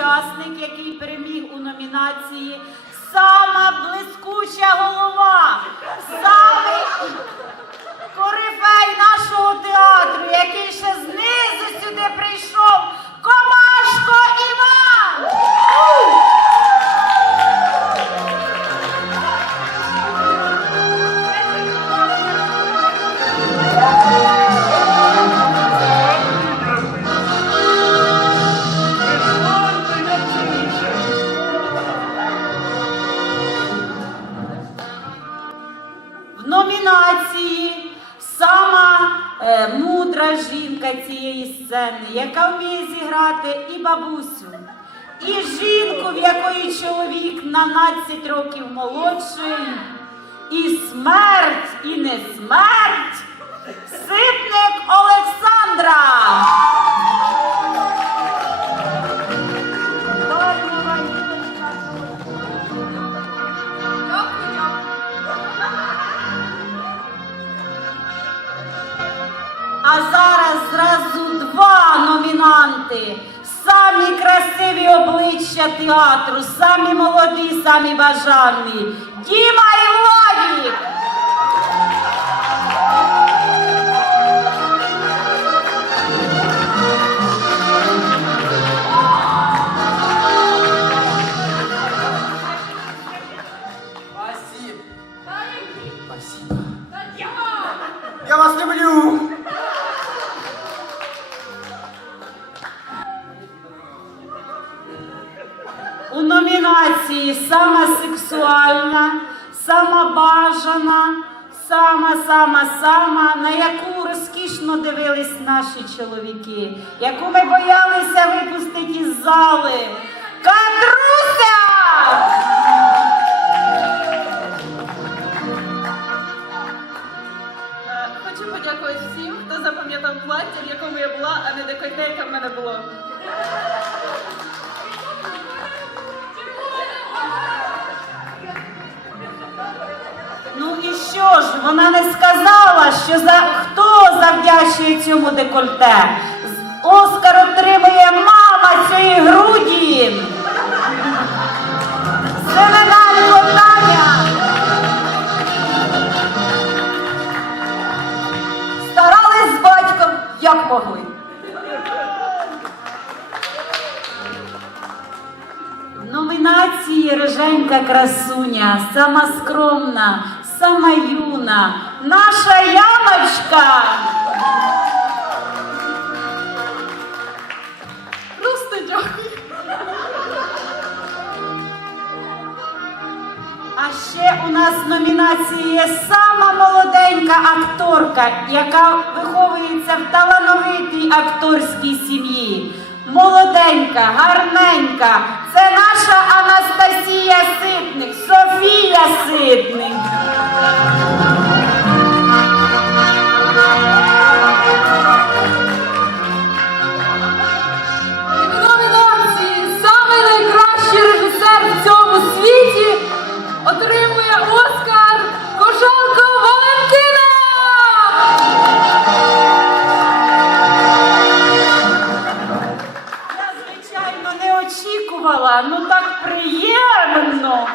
учасник, який переміг у номінації Сама блискуча голова. Мудра жінка цієї сцени, яка вміє зіграти і бабусю, і жінку, в якої чоловік на 12 років молодший, і смерть, і не смерть. А зараз зразу два номінанти. Самі красиві обличчя театру, самі молоді, самі бажані. Діма і Владік! Спасибо. Спасибо. Я вас люблю. У номінації сама сексуальна, сама бажана, сама, сама, сама, на яку розкішно дивились наші чоловіки, яку ми боялися випустити із зали. Катруся! Е, Хочу подякувати всім, хто запам'ятав плаття, в якому я була, а не декольте, яке в мене було. Вона не сказала, що за хто завдячує цьому декольте. Оскар отримує мама цієї груді. Семеналько Таня. Старались з батьком, як могли. Номінації Роженька красуня, сама скромна, сама юна, наша ямочка. Просто дякую. А ще у нас в номінації є сама молоденька акторка, яка виховується в талановитій акторській сім'ї. Молоденька, гарненька. Це наша очікувала, ну так приємно.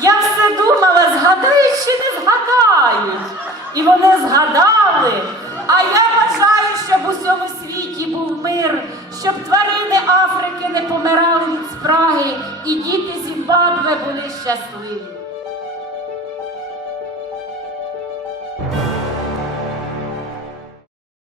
Я все думала, згадають чи не згадають. І вони згадали. А я бажаю, щоб у всьому світі був мир, щоб тварини Африки не помирали від спраги, і діти Зімбабве були щасливі.